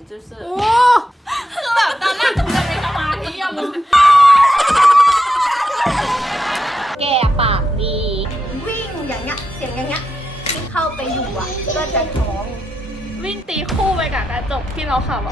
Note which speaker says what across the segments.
Speaker 1: 就是
Speaker 2: โอ้
Speaker 1: คือแบบตอนแรกกูจะมีสมาธิอะมึงแกปากดี
Speaker 2: วิ่งอย่างเงี้ยเสียงอย่างเงี้ยที่เข้าไปอยู่อ่ะก็จะท้อง
Speaker 1: วิ่งตีคู่ไปกับกระจกที่เราขับอะ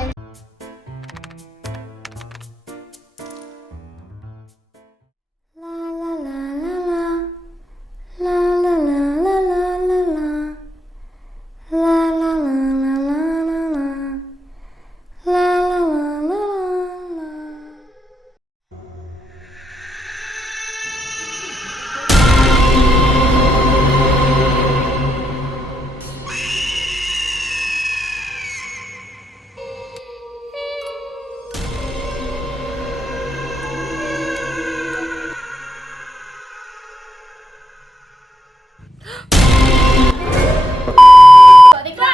Speaker 2: สวัสดีค่ะ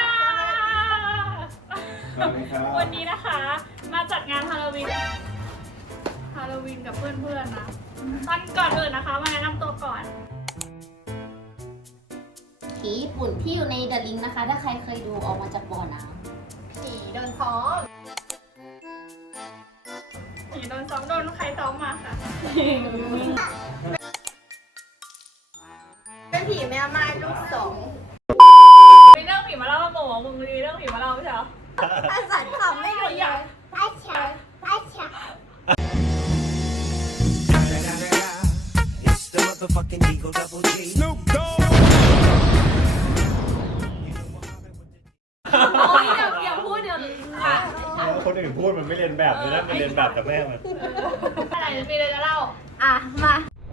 Speaker 1: วันนี้นะคะมาจัดงานฮาโลวีนกับเพื่อนๆนะตอนก่อนอื่นนะคะมาแนะนำตัวก่อน
Speaker 3: ผีญี่ปุ่นที่อยู่ในเดอะลิงนะคะ ถ้าใครเคยดูออกมาจากบ่อน้
Speaker 2: ผีโดนท้อง
Speaker 1: ผีโดนซ้อมโดนใครซ้อมมาค่ะ
Speaker 2: เป็นผีแม่ไม้ลูกสอง
Speaker 1: มีเรื่องผีมาเล่ามาบอกว่ามึงมีเรื่องผีมาเล่าไม่ใช่เหรอ
Speaker 2: อาศัยขำไม่หยุดเลยพัชชาพัชชา
Speaker 4: It's the motherfucking Eagle Double G. Snoop Dogg.
Speaker 1: โอ้ยอย่าพูดเดี๋ยวอ่ะ
Speaker 5: คนอื่นพูดมันไม่เรียนแบบเลยนะมันเรียนแบบจากแม่มัน
Speaker 1: อะไรมีอะไรจะเล่า
Speaker 2: อ่ะมา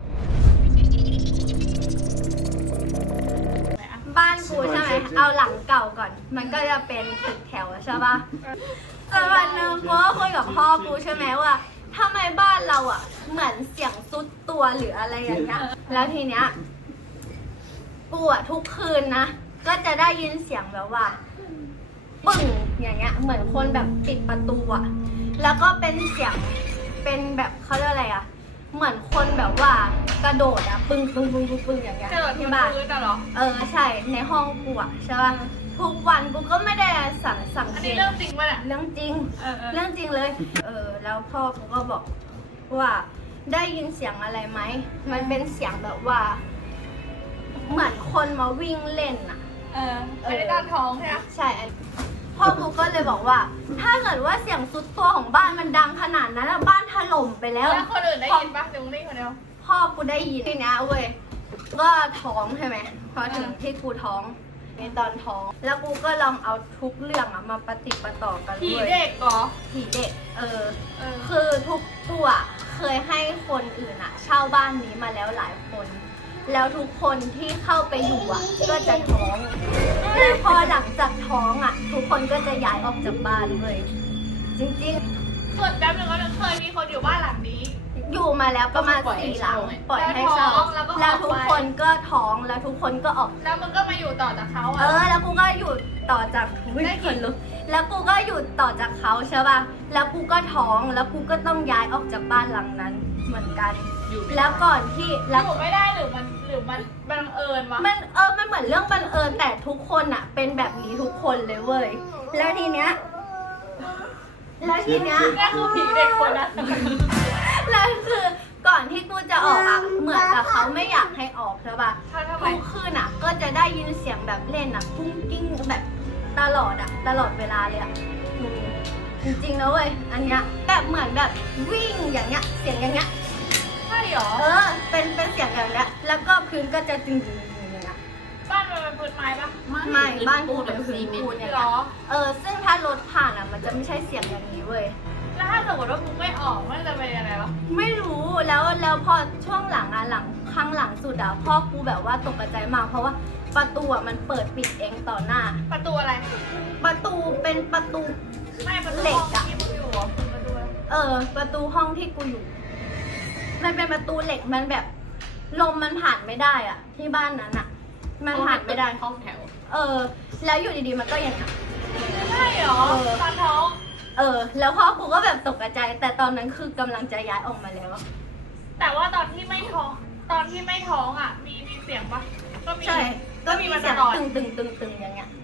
Speaker 2: บ้านกูใช่ไหมเอาหลังเก่าก่อน มันก็จะเป็นตึกแถวใช่ปะแต่วันหนึ่งกูก็คุยกับพ่อกูใช่ไหมว่าทำไมบ้านเราอ่ะ เหมือนเสียงซุดตัวหรืออะไรอย่างเงี้ยแล้วทีเนี้ยกูอ่ะทุกคืนนะก็จะได้ยินเสียงแบบว่าปึ้งอย่างเงี้ยเหมือนคนแบบปิดประตูอ่ะแล้วก็เป็นเสียงเป็นแบบเขาเรียกอะไรอ่ะเหมือนคนแบบว่ากระโดดอ่ะปึ้งปึ้งปึ้งปึ้งปึ้งอย่างเงี้ย
Speaker 1: กระโดดที่
Speaker 2: ที่
Speaker 1: บ้า
Speaker 2: บ้าน น
Speaker 1: พื้นน่ะเหรอ
Speaker 2: ใช่ในห้องกูอ่ะใช่ป่ะทุกวันกูก็ไม่ได้สัง
Speaker 1: อัน
Speaker 2: เก
Speaker 1: นี้
Speaker 2: ต
Speaker 1: เรื่องจริงป่ะเนี่ย
Speaker 2: เรื่องจริง
Speaker 1: เออ
Speaker 2: เรื่องจริงเลย แล้วพ่อกูก็บอกว่าได้ยินเสียงอะไรไหม มันเป็นเสียงแบบว่า เหมือนคนมาวิ่งเล่นอ่ะ
Speaker 1: ไม่ได้ด้านท้องใช่ไหม
Speaker 2: ใช่พ่อกูก็เลยบอกว่า ถ้าเกิดว่าเสียงซุดตัวของบ้านมันดังขนาดนั้นอะบ้านถล่มไปแล้ว
Speaker 1: แล้วคนอื่นได้ยินปะหรือมึงได้ยินคนเดียว
Speaker 2: พ่อกูได้ยินทีเนี้ยเว้ยก็ท้องใช่ไหมพอถึงที่กูท้องในตอนท้อง แล้วกูก็ลองเอาทุกเรื่องอะมาปฏิดประต่อกัน
Speaker 1: ผี
Speaker 2: เลย
Speaker 1: เด็กเหรอ
Speaker 2: ผีเด็ก
Speaker 1: เออ
Speaker 2: คือทุกตัวเคยให้คนอื่นอะเช่าบ้านนี้มาแล้วหลายคน แล้วทุกคนที่เข้าไปอยู่อะก็จะท้องแล้วพอหลังจากท้องอะทุกคนก็จะย้ายออกจากบ้านเลยจริงๆ
Speaker 1: ส่วนแป๊บนึงก็เคยมีคนอยู่บ้านหลังนี้
Speaker 2: อยู่มาแล้วประมาณ4 หลังปล่อยให้เช่า
Speaker 1: แล้วก็ท้อง
Speaker 2: แล้วทุกคนก็ท้องแล้วทุกคนก็ออก
Speaker 1: แล้วมึงก็มาอยู่ต่อจากเขา
Speaker 2: แล้วกูก็อยู่ต่อจากได้คนลุกแล้วกูก็อยู่ต่อจากเขาใช่ป่ะแล้วกูก็ท้องแล้วกูก็ต้องย้ายออกจากบ้านหลังนั้นเหมือนกัน แล้วก่อนที่
Speaker 1: อ
Speaker 2: แล้ว
Speaker 1: ยู่ไม่ได้หรือมันบังเอิญวะ
Speaker 2: มันเหมือนเรื่องบังเอิญแต่ทุกคนอะเป็นแบบนี้ทุกคนเลยเว้ยแล้วทีเนี้ย
Speaker 1: นั่นคือผีเด็กคนนั้น
Speaker 2: แล้วคือก่อนที่กูจะออกอะเหมือนกับเขาไม่อยากให้ออกใช่ป่ะ
Speaker 1: ทำไม
Speaker 2: ทุกคืนอะก็จะได้ยินเสียงแบบเล่นอะกุ้งกิ้งแบบตลอดเวลาเลยอะจริงๆนะเว้ยอันเนี้ยแบบเหมือนแบบวิ่งอย่างเงี้ยเสียงอย่างเงี้ย
Speaker 1: ใช่หรอ
Speaker 2: เป็นเสียงอย่างเงี้ยแล้วก็พื้นก็จะจึงๆอย่างเงี้ย
Speaker 1: บ้านมันเป็นพื้นไม้ปะ
Speaker 3: ำ
Speaker 2: ไม่บ้านกูเป็นพื้นปูนเนี่ย
Speaker 1: หรอ
Speaker 2: ซึ่งถ้ารถผ่านอะมันจะไม่ใช่เสียงอย่างนี้เว้ย
Speaker 1: แล้วถ้าสมมติว่ามึงไม่ออกมันจะเป็นยังไงวะ
Speaker 2: ไม่รู้แล้วพอช่วงหลังอะข้างหลังสุดอะพ่อกูแบบว่าตกใจมากเพราะว่าประตูอะมันเปิดปิดเองต่อหน้า
Speaker 1: ประตูอะไร
Speaker 2: ประตูเป็นประตู
Speaker 1: ไม่ประตู
Speaker 2: เหล็
Speaker 1: ห้
Speaker 2: ก
Speaker 1: อง
Speaker 2: อะ
Speaker 1: ที่มึงอยู่อะประตูอะไร
Speaker 2: ประตูห้องที่กูอยู่ มันเป็นประตูเหล็กมันแบบลมมันผ่านไม่ได้อะที่บ้านนั้นอะมันผ่านไม่ได้
Speaker 3: ห้องแถว
Speaker 2: แล้วอยู่ดีๆมันก็อย่างนั้น
Speaker 1: ใช่หรอตอนท้อง
Speaker 2: แล้วพ่อกูก็แบบตกใจแต่ตอนนั้นคือกำลังจะย้ายออกมาแล้ว
Speaker 1: แต่ว่าตอนที่ไม่ท้องอ่ะมีเสียงปะก็มี
Speaker 2: ใช่ก็มีเสียง
Speaker 1: ตลอด
Speaker 2: ตึงๆอย่างเงี้ยทุก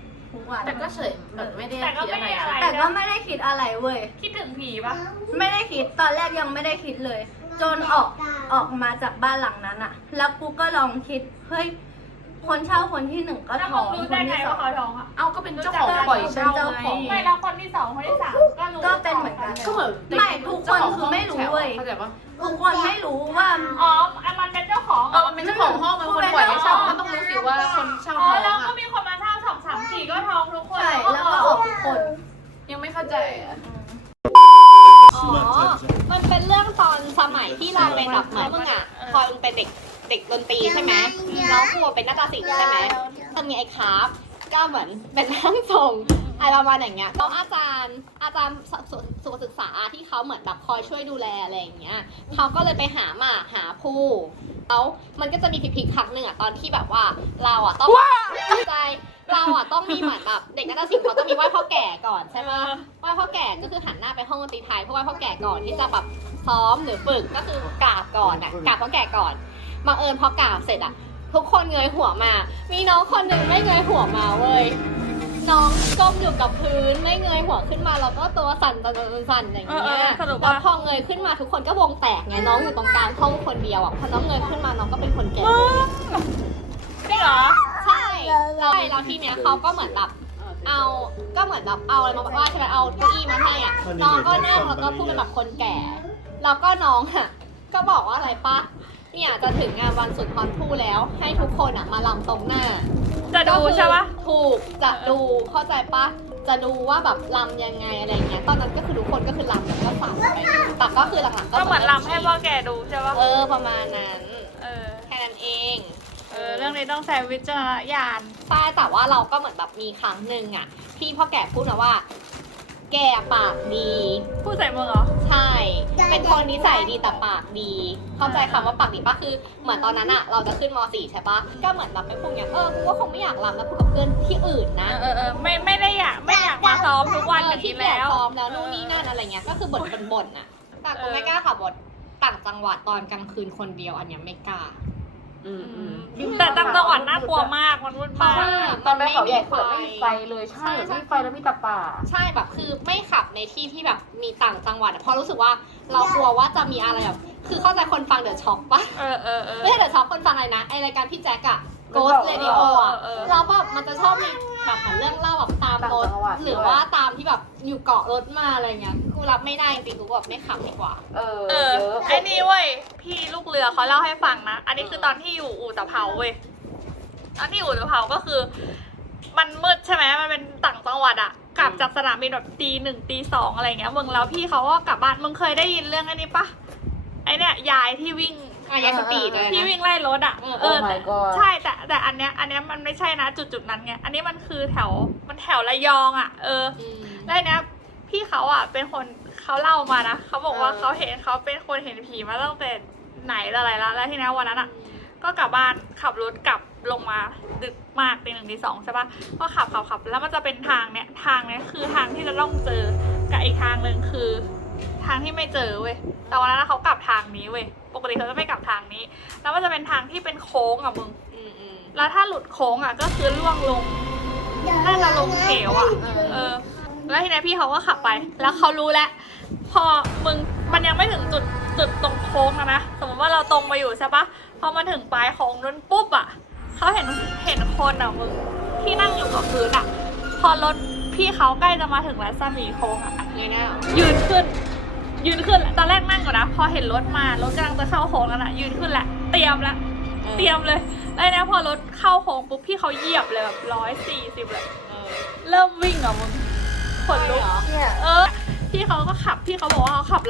Speaker 2: วัน
Speaker 3: แต่ก็เฉยแบบไม่ได้
Speaker 1: แต่ก็ไม่ได้อะไร
Speaker 2: แต่ก็ไม่ได้คิดอะไรเว้ย
Speaker 1: คิดถึงผีปะ
Speaker 2: ไม่ได้คิดตอนแรกยังไม่ได้คิดเลย จนออกมาจากบ้านหลังนั้นอะแล้วกูก็ลองคิดเฮ้ยคนเช่าคนที่หนึ่งก็
Speaker 1: แล้ว
Speaker 2: ท้
Speaker 1: มึ
Speaker 2: อง ง
Speaker 1: รู้
Speaker 2: ค
Speaker 1: ได้
Speaker 2: น
Speaker 1: ไง
Speaker 2: ที่สอ
Speaker 1: ว่าง เขาท้องอ่ะ
Speaker 3: เอาก็เป็นเจ้าของปล่อยเช่าไง
Speaker 1: ไม่แล้วคนที่สองคนที่สามก็รู้
Speaker 2: ก็เป็นเหมือนกัน
Speaker 3: ก็เหมือน
Speaker 2: ไม่ทุกคนคือไม่รู้เว้ย
Speaker 3: เข้าใจปะ
Speaker 2: ทุกคนไม่รู้ว่า
Speaker 1: อ๋อมันเป็นเจ้าของ
Speaker 3: มันเป็นเจ้าของห้องมันคนปล่อยให้เช่าก็ต้องรู้สิว่าคนเช่า
Speaker 1: อ๋อ
Speaker 3: ท้อง
Speaker 1: แล้วก็
Speaker 3: อ่ะ
Speaker 1: มีคนมาเช่า2 3 4ก็ท้องทุกคน
Speaker 2: ใช่แล้วก็ออกทุกคน
Speaker 3: ยังไม่เข้าใจอ่ะ
Speaker 6: อ๋อ มันเป็นเรื่องตอนสมัยที่เราเป็นแบบเหมือนมึงอ่ะพอมึงเป็นเด็กดนตรีใช่ไหมแล้วครูเป็นนาฏศิลป์ใช่ไหมจะมีไอ้คราฟก็เหมือนเป็นร่างทรงอะไรประมาณอย่างเงี้ยแล้วอาจารย์สุขศึกษาที่เขาเหมือนแบบคอยช่วยดูแลอะไรอย่างเงี้ยเขาก็เลยไปหาหมากหาผู้แล้วมันก็จะมีพิกครั้งหนึ่งอ่ะตอนที่แบบว่าเราอ่ะต้องใจเราอ่ะต้องมีเหมือนแบบเด็กนาฏศิลป์เขาต้องมีไหว้พ่อแก่ก่อนใช่ไหมไหว้พ่อแก่ก็คือหันหน้าไปห้องดนตรีไทยเพื่อไหว้พ่อแก่ก่อนที่จะแบบซ้อมหรือฝึกก็คือกราบก่อนอ่ะกราบพ่อแก่ก่อนบังเอิญพอกราบเสร็จอ่ะทุกคนเงยหัวมา มีน้องคนหนึ่งไม่เงยหัวมาเว้ยน้องก้มอยู่กับพื้นไม่เงยหัวขึ้นมาแล้วก็ตัวสั่นอย่างเงี้ยแล้วพอเงยขึ้นมาทุกคนก็วงแตกไงน้องอยู่ตรงกลางห้องคนเดียวอ่ะพอน้องเงยขึ้นมาน้องก็เป็นคนแก่
Speaker 1: จริงเหรอ
Speaker 6: ใช่แล้วทีเนี้ยเขาก็เหมือนแบบเอาอะไรมาว่าใช่ไหมเอาเก้าอี้มาให้อ่ะน้องก็นั่งแล้วก็พูดเป็นแบบคนแก่แล้วก็น้องอ่ะก็บอกว่าอะไรปะเนี่ยจะถึงงานวันสุนทรภู่แล้วให้ทุกคนอ่ะมาลำตรงหน้า
Speaker 1: จะดูใช่ปะ
Speaker 6: ถูกจะดูเข้าใจปะจะดูว่าแบบลำยังไงอะไรเงี้ยตอนนั้นก็คือทุกคนก็คือลำแล้วก็ฝันแต่ก็คือหลังๆ
Speaker 1: ก็เหมือนรำให้พ่อแก่ดูใช่ปะ
Speaker 6: ประมาณนั้น
Speaker 1: เออ
Speaker 6: แค่นั้นเอง
Speaker 1: เรื่องนี้ต้องใช้วิจารณญาณ
Speaker 6: ใช่แต่ว่าเราก็เหมือนแบบมีครั้งหนึ่งอ่ะพี่พ่อแก่พูดมาว่า แกปากดี
Speaker 1: พูดใส่มึงเหรอ
Speaker 6: ใช่ เป็นคนนิสัยดีแต่ปากดี เข้าใจคำว่าปากดีปะคือเหมือนตอนนั้นอะเราจะขึ้นม .4 ใช่ปะก็เหมือนแบบไปพูดอย่างกูก็คงไม่อยากรำแล้วพูดกับเพื่อนที่อื่นนะ
Speaker 1: ไม่ได้อยากมาซ้อมทุกวันอย่าง
Speaker 6: ที่
Speaker 1: นี้
Speaker 6: แล้
Speaker 1: แล้ว ว
Speaker 6: ซ้อมแล้วนู่นนี่นั่นอะไรเงี้ยก็คือบ่นอะแต่กูไม่กล้าขับรถต่างจังหวัดตอนกลางคืนคนเดียวอันเนี้ยไม่กล้า
Speaker 1: แต่ต่างจังหวัดน่ากลัวมากมันวุ่นวาย
Speaker 3: ตอนไปเขาใหญ่เปิดไม่มีไฟเลยใช่ไม่มีไฟแล้วมีแต่ป่า
Speaker 6: ใช่แบบคือไม่ขับในที่ที่แบบมีต่างจังหวัดอะเพราะรู้สึกว่าเรากลัวว่าจะมีอะไรแบบคือเข้าใจคนฟังเดอะช็อคปะไม่ใช่เดอะช็อคคนฟังอะไรนะไอรายการพี่แจ๊กอะ Ghost Radio อะแล้วแบบมันจะชอบมีแบบเหมือนเรื่องเล่าแบบตามรถหรือว่าตามที่แบบอยู่เกาะรถมาอะไรเงี้ยกูรับไม่ได้จริงๆกูแบบไม่ขับดีกว่า
Speaker 1: ไอ้นี่เว้ยพี่ลูกเรือเขาเล่าให้ฟังนะอันนี้คือตอนที่อยู่อู่ตะเภาเว้ยตอนที่อู่ตะเภาก็คือมันมืดใช่ไหมมันเป็นต่างจังหวัดอะกลับจากสนามบินแบบตี 1 ตี 2อะไรเงี้ยมึงแล้วพี่เขาก็กลับบ้านมึงเคยได้ยินเรื่องอันนี้ปะไอเนี่ยยายที่วิ่ง
Speaker 6: ยายสปีดเลยนะ
Speaker 1: ที่วิ่งไล่รถอ่ะ
Speaker 3: my god
Speaker 1: ใช่แต่อันเนี้ยมันไม่ใช่นะจุดนั้นไงอันนี้มันคือแถวระยองอ่ะแล้วเนี้ยพี่เขาอ่ะเป็นคนเขาเล่ามานะเขาบอกว่าเขาเป็นคนเห็นผีมาตั้งแต่ไหนแต่ไรแล้วทีนี้วันนั้นอ่ะก็กลับบ้านขับรถกลับลงมาดึกมากตี 1 ตี 2ใช่ปะก็ขับแล้วมันจะเป็นทางเนี้ยคือทางที่จะต้องเจอกับอีกทางหนึ่งคือทางที่ไม่เจอเว้ยแต่วันนั้นเขากลับทางนี้เว้ยปกติเขาจะไม่กลับทางนี้แล้วมันจะเป็นทางที่เป็นโค้งอ่ะมึงแล้วถ้าหลุดโค้งอ่ะก็คือล่วงลงน่าจะลงเหวอ่ะแล้วทีนี้พี่เขาก็ขับไปแล้วเขารู้แล้วพอมึงมันยังไม่ถึงจุดตรงโค้งนะสมมติว่าเราตรงมาอยู่ใช่ปะพอมาถึงปลายโค้งนั้นปุ๊บอ่ะเขาเห็นคนอ่ะมึงที่นั่งอยู่กับพื้นอ่ะพอรถพี่เขาใกล้จะมาถึงแล้วซามีโค้งอ่ะยืนขึ้นตอนแรกนั่งก่อนนะพอเห็นรถกำลังจะเข้าโค้งแล้วนะยืนขึ้นแหละเตรียมเลยแล้วนะพอรถเข้าโค้งปุ๊บพี่เขาเหยียบเลยแบบ140เลยเริ่มวิ่งอ่ะมึงขนลุกพี่เขาก็ขับพี่เขาบอกว่าเขาขับ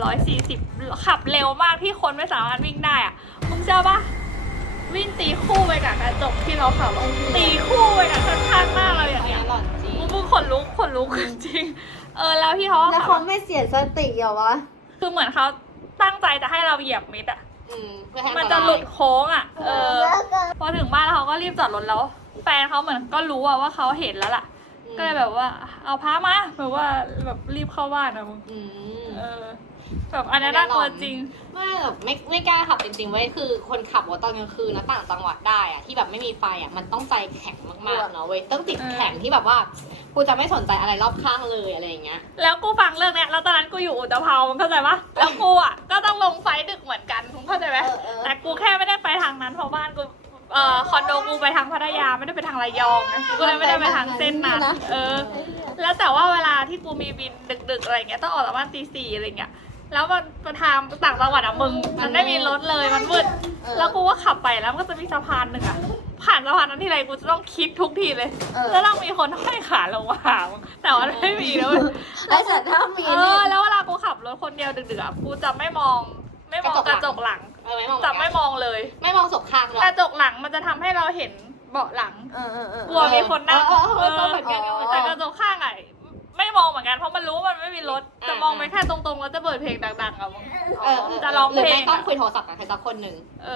Speaker 1: 140ขับเร็วมากที่คนไม่สามารถวิ่งได้อ่ะมึงเชื่อปะวิ่งตีคู่ไปกับกระจกที่เราขับตีคู่ไปกับข้างๆหน้าเราอย่างเงี้ยมึงขนลุกจริงแล้วพี่เขา
Speaker 2: แล้วเขาไม่เสียสติเหรอวะ
Speaker 1: คือเหมือนเขาตั้งใจจะให้เราเหยียบมิดอ่ะมันจะหลุดโค้งอ่ะพอถึงบ้านแล้วเขาก็รีบจอดรถแล้วแฟนเขาเหมือนก็รู้ว่าเขาเห็นแล้วล่ะก็เลยแบบว่าเอาพามาแบบว่าแบบรีบเข้าบ้านอะมึงแบบอันนั้นน่ากลัวจริง
Speaker 6: ไม่แบบไม่กล้าขับจริงๆเว้ยคือคนขับรถตอนกลางคืนนะต่างจังหวัดได้อะที่แบบไม่มีไฟอะมันต้องใจแข็งมากๆเนาะเว้ยต้องติดแข็งที่แบบว่ากูกูจะไม่สนใจอะไรรอบข้างเลยอะไรอย่างเงี้ย
Speaker 1: แล้วกูฟังเรื่องเนี้ยแล้วตอนนั้นกูอยู่อุตภาวมึงเข้าใจปะแล้วกูอ่ะก็ต้องลงไฟดึกเหมือนกันมึงเข้าใจไหมแต่กูแค่ไม่ได้ไปทางนั้นเพราะบ้านกูคอนโดกูไปทางพัทยาไม่ได้ไปทางระยองไงกูเลยไม่ได้ไปทางเส้นนั้นแล้วแต่ว่าเวลาที่กูมีบินดึกๆอะไรเงี้ยต้องออกจากบ้านตี 4อะไรเงี้ยแล้วมันทางต่างจังหวัดอะมึงมันไม่มีรถเลยมันมืดแล้วกูก็ขับไปแล้วมันก็จะมีสะพานหนึ่งอะผ่านสะพานนั้นทีไรกูจะต้องคิดทุกทีเลยแล้วต้องมีคนห้อยขาลงมาหามึงแต่ว่าไม่มีแล้ว
Speaker 2: ไอ้สัตว์ถ้ามี
Speaker 1: แล้วเวลากูขับรถคนเดียวดึกๆอะกูจะไม่มองกระจกหลัง
Speaker 6: ไม่มอง
Speaker 1: จะไม่มองเลย
Speaker 6: ไม่มองศพข้างหรอก
Speaker 1: ระจกหลังมันจะทำให้เราเห็นเบาะหลัง กลัวมีคนนั่งเหมือนกันแต่กระจกข้างอะไม่มองเหมือนกันเพราะมันรู้ว่ามันไม่มีรถจะมองไปแค่ตรงๆแล้วจะเปิดเพลงดังๆอะมึงจะร้องเพลง
Speaker 6: หรือไม่ต้องคุยโทรศัพท์กับใครสักคนหนึ่ง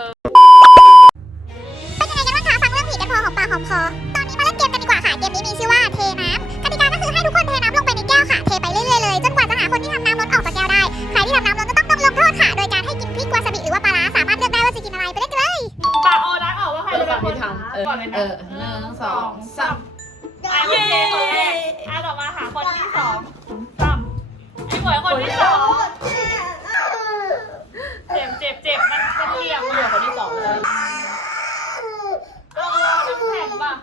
Speaker 7: เป็นยังไงกันบ้างคะฟังเรื่องผีกันพอหอมปากหอมคอ ตอนนี้มาเล่นเกมกันดีกว่าค่ะ เกมนี้มีชื่อว่าเทน้ำกติกาก็คือให้ทุกคนเทน้ำลงไปในแก้วค่ะ เทไปเรื่อยๆเลยจนกว่าจะหาคนที่ทำน้ำล้นออกจากแก้วได้ ใครที่ทำน้ำล้นก็ต้องลงโทษค่ะ โดยการให้กินพริกวาซาบิหรือว่าปลาร้าสามารถเลือกได้ว่าจะกินอะไรไปเล่นกันเลย
Speaker 1: ปากโอนักออกว่าใครจะเป็นคนทำก่อนเลยนะ
Speaker 2: 1 2 3
Speaker 1: ไอ้คนแรกคนแรกต่อมาหาคนที่2 3ไอ้หมวยคนที่2เจ็บมันเหลี่ยมอ่ะคนที่2เลยน้ำแข็งป่ะ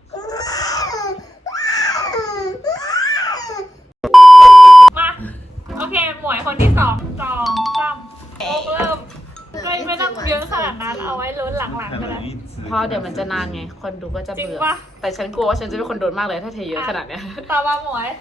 Speaker 1: มาโอเคหมวยคนที่2 2 3โอ้เริ่มก็ไม่ต้องเยอะขนาดนั้นเอาไว้ลุ้นหลังๆก็ได้
Speaker 8: เพราะเดี๋ยวมันจะนานไง คนดูก็จะ
Speaker 1: จริง
Speaker 8: เบื่อ
Speaker 1: ปะ
Speaker 8: แต่ฉันกลัวว่าฉันจะเป็นคนโดนมากเลยถ้าเทเยอะขนาดเนี้ย
Speaker 1: ต่อมาหมวย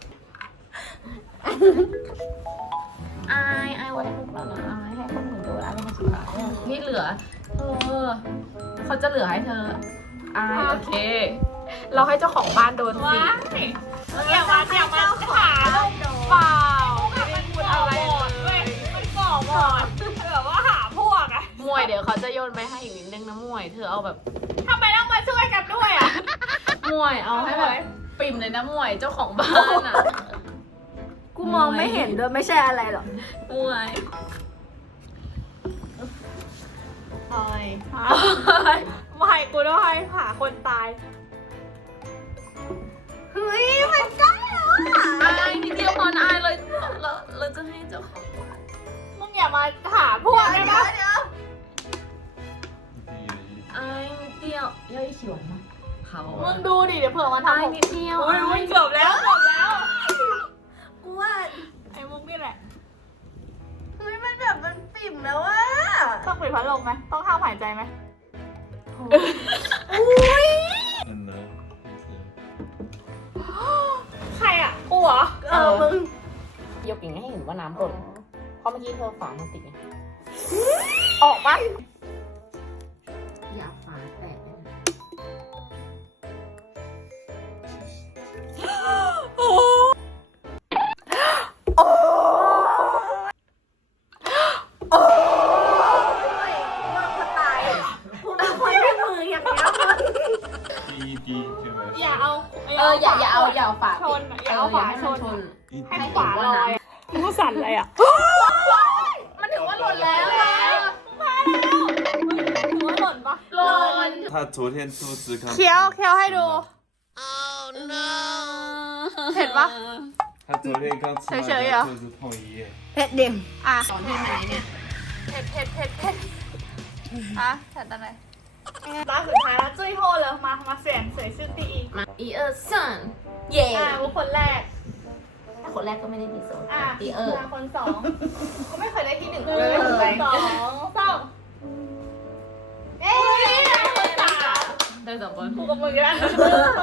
Speaker 8: อายวันนี้เราอายให้คนอื่นดูอายเป็นคนสุดท้ายนี่เหลือเขาจะเหลือให้เธออายโอเค เราให้เจ้าของบ้านโดนสิ
Speaker 1: ว้ายอย่ามาหาลงเปล่าไม่ได้พูดอะไรเลยมันก่อบอดแบบว่าหาพวกอะ
Speaker 8: มวยเดี๋ยวเขาจะโยนไปให้อีกนิดนึงนะมวย เธอเอาแบบ
Speaker 1: ทำไมต้องมาช่วยกันด้วยอะ
Speaker 8: มวยเอาให้แบบปิ่มเลยนะมวยเจ้าของบ้านอ่ะ
Speaker 2: กูมองไม่เห็นด้วยไม่ใช่อะไรหรอก
Speaker 8: มวย
Speaker 1: ไม่กูต้องให้หาคนตาย
Speaker 2: เฮ้ยมันใกล้แล้วอ่ะ
Speaker 8: อายนิดเดียวพอนะอายเลยเราจะให้เจ้าของบ้าน
Speaker 1: มึงอย่ามาหาพวกได้ปะ
Speaker 8: อายนิดเดียวเย้ยขิวมาเขา
Speaker 1: มึงดูดิเดี๋ยวเผื่อมัน
Speaker 8: อาย
Speaker 1: ทำ
Speaker 8: นิดเดียว
Speaker 1: โอ้ยมึงเกือบแล้ว
Speaker 2: กูว่า
Speaker 1: ไอ้มุกนี่แหละ
Speaker 2: เฮ้ยมันแบบมันปิ่มแล้วอ่ะ
Speaker 1: ต้องปิดพัดลมไหมต้องห้ามหายใจไหม ใครอ่ะกูเหรอ
Speaker 2: มึง
Speaker 8: ยกอย่างให้เห็นว่าน้ำหล่นเพราะเมื่อกี้เธอฝามันติดไง
Speaker 1: ออกปะ
Speaker 8: อย่าฝาแตก
Speaker 2: กูเป็นคนที่มืออย่างเงี้ย
Speaker 1: อย่าเอา
Speaker 8: อย่าเอาฝา
Speaker 1: ชนอย่าเอาฝาชน ให้ขวาลอยกูสั่นเลยอ่ะ
Speaker 2: มันถือว่าหล่นแล้วนะ
Speaker 1: ถือว่าหล่นปะ
Speaker 2: หล่น
Speaker 9: 他昨天肚子刚
Speaker 1: เคี้ยวให้ดู เห็นปะ
Speaker 9: 他昨天刚吃完
Speaker 1: 谁啊
Speaker 9: 肚子痛一夜。
Speaker 2: เผ็ดเดิ่ง
Speaker 1: อ่ะ
Speaker 8: ตอนที่ไหนเนี่ย
Speaker 1: เผ็ดอ่ะเผ็ดตอนไหนตาสุดท้ายแล้วจุ้ยโฮเลยมาเสียนเสยชื่อตีอีก
Speaker 8: มาอีซันเย่
Speaker 1: บุคคนแรก
Speaker 8: แต่คนแรกก็ไม่ได้ดีสุด
Speaker 1: อ่ะ
Speaker 8: อี
Speaker 1: มาคน2ก็ไม่เคยได้ที่1เลยคน2 3เอ๊ะคน3
Speaker 8: ได้สองคน
Speaker 1: กูกับมึงกัน2 3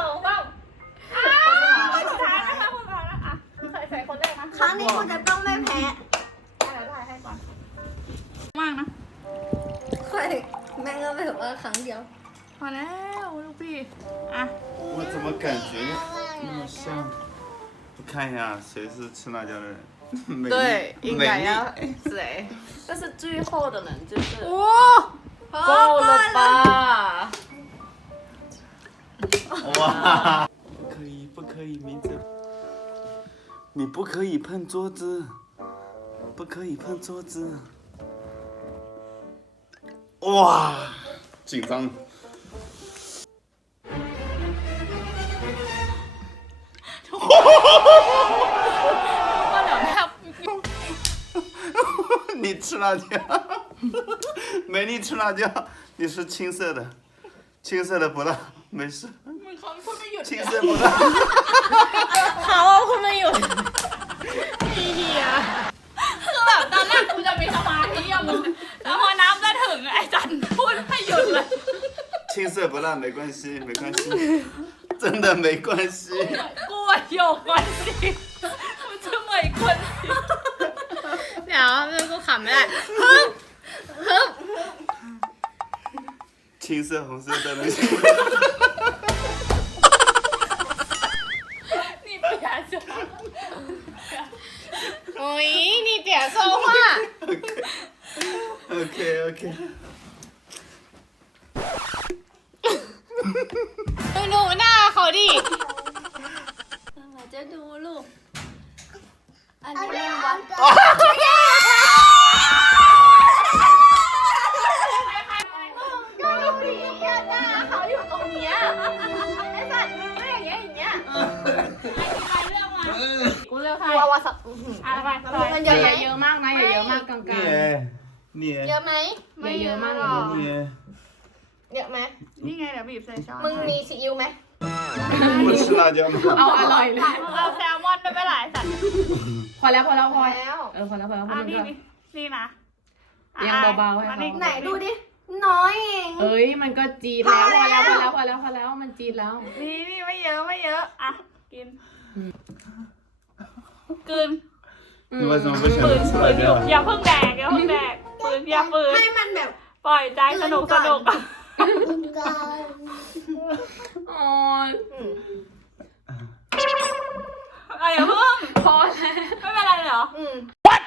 Speaker 1: คนสุดท้ายนะคะคนสุดท้ายแล้วอ่ะใส่คนแรกนะ
Speaker 2: ครั้งนี้กูจะต้องไม่แพ้
Speaker 1: อะไรถ่ายให้ก่อนมากนะ
Speaker 2: ค่อยแม่งก็แบบว่าครั้งเดียว
Speaker 1: พอแล้วลูกพี่อ่ะ
Speaker 9: 我怎么感觉那么像？不看一下谁是吃辣椒的人？美丽
Speaker 8: 对，应该
Speaker 9: 美
Speaker 8: 要
Speaker 9: 丽
Speaker 8: 谁？但是最后的人就是
Speaker 1: โอ้
Speaker 8: 够了吧？
Speaker 9: 哇！不可以，名字，你不可以碰桌子，不可以碰桌子。哇，紧张。 吃辣椒。美丽吃辣椒，你是青色的，青色的不辣，没事。青色不辣。
Speaker 6: เขาคุณไม่หยุดเฮียคือแบบตอนแรกกูจะมีสมาธิอะมึง
Speaker 1: แล้วพอน้ำจะถึงไอ้จันพูดให้หยุดเลย
Speaker 9: 青色不辣没关系，没关系，真的没关系。
Speaker 1: กลัวโยกก่อนสิมันจะเหมยคนสิ
Speaker 6: เดี๋ยวกูขำไม่ได้ฮึบฮึบ
Speaker 9: 青色、红色的东西。
Speaker 1: นี่เปียจ้ะ
Speaker 6: โอ้ยนี่เตี๋ยโซว่า
Speaker 9: OK OK。
Speaker 6: ดูหน้าเขาดิ
Speaker 2: เราจะดูลูก อันนี้เป็นวัดก็ดูดิเนี่ยหน้าเขาอยู่ตรงเนี้ยไอ้สัตว์มึงไม่อย่างเงี้ยอย่างเงี้ย
Speaker 8: กูเลือกให้
Speaker 6: ตัววาสับ
Speaker 1: อะไรไป
Speaker 2: มันเย
Speaker 8: อย่า
Speaker 2: อะไหม
Speaker 8: เยอะมากนะอย่าเยอะมากกลาง
Speaker 9: 你
Speaker 2: เยอะไหม
Speaker 8: ๆอย่าเยอะมาก
Speaker 1: หรอก
Speaker 9: 你
Speaker 6: เยอะไหม
Speaker 1: นี่ไงเดี๋ยวบีบใส่ช้อน
Speaker 6: มึงมีซีอิ๊วไหม
Speaker 9: 不吃辣椒吗？
Speaker 8: เอาอร่อยเลย
Speaker 1: มึงเอาแซลมอนด้วยไหมหลายสัตว์
Speaker 8: พอแล้วพอแล้วพอ
Speaker 6: แล้ว
Speaker 8: เออพอแล้วพอแล้วพอ
Speaker 1: อ่ะ
Speaker 8: แล้ว
Speaker 1: นี่นะ
Speaker 8: ยังเบาๆให้
Speaker 1: มา
Speaker 8: เขา
Speaker 1: นี่
Speaker 2: ไหนดูดิ น้อยเอง
Speaker 8: เอ้ยมันก็จีดแล้วพอแล้วพอแล้วพอแล้วพอแล้วมันจีดแล้ว
Speaker 1: นี่ไม่เยอะไม่เยอะอ่ะกินกลืน
Speaker 9: 你为什么不选
Speaker 1: ปืน
Speaker 9: 择吃
Speaker 1: ปื
Speaker 9: 辣
Speaker 1: นอยู่
Speaker 9: 椒？
Speaker 1: อย่าเพิ่งแดกอย่าเพิ่งแดกปืนอย่าปืน
Speaker 2: ให้มันแบบ
Speaker 1: ปล่อยใจสนุกสนุก
Speaker 8: อ๋อ
Speaker 1: อ่ะอย่าเพิ่ง
Speaker 8: พอแล้ว
Speaker 1: ไม่เป็นไรเหรอ
Speaker 6: อืม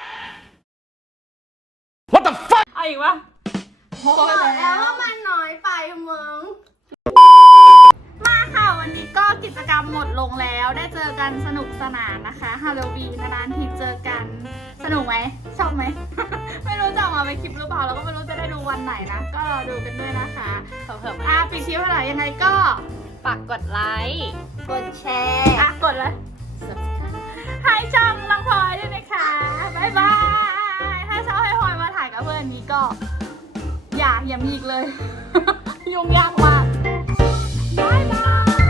Speaker 1: เอาอีกปะ
Speaker 8: พอ
Speaker 2: บอก
Speaker 8: แล้ว
Speaker 2: แล้วว่ามันน้อยไปมึง
Speaker 1: มาค่ะวันนี้ก็กิจกรรมหมดลงแล้วได้เจอกันสนุกสนานนะคะฮาโลวีนนานๆทีเจอกันสนุกไหมชอบไหม ไม่รู้จะเอามาเป็นคลิปหรือเปล่าแล้วก็ไม่รู้จะได้ดูวันไหนนะก็รอดูกันด้วยนะคะ
Speaker 6: เผื่อๆมา
Speaker 1: ปิดคลิปอะไรยังไงก็
Speaker 6: ฝากกดไลค์
Speaker 2: กดแชร์
Speaker 1: กดเลยให้ช่องลังพลอยด้วยนะคะบ๊ายบายถ้าชอบให้พลอยมาถ่ายกับเพื่อนนี้ก็อย่ามีอีกเลย ยุ่งยากมากบ๊ายบาย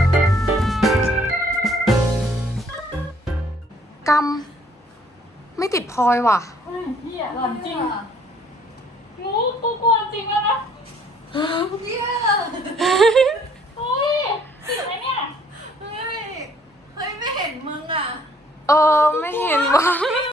Speaker 8: กำไม่ติดพลอยว่ะ
Speaker 1: เฮียหล่อนจริงงูกูกลัวจริงแล้วนะเฮียเฮ้ยจริงไหมเนี่ย
Speaker 2: เฮ้ยไม่เห็นมึงอ่ะ
Speaker 8: เออไม่เห็นว่ะ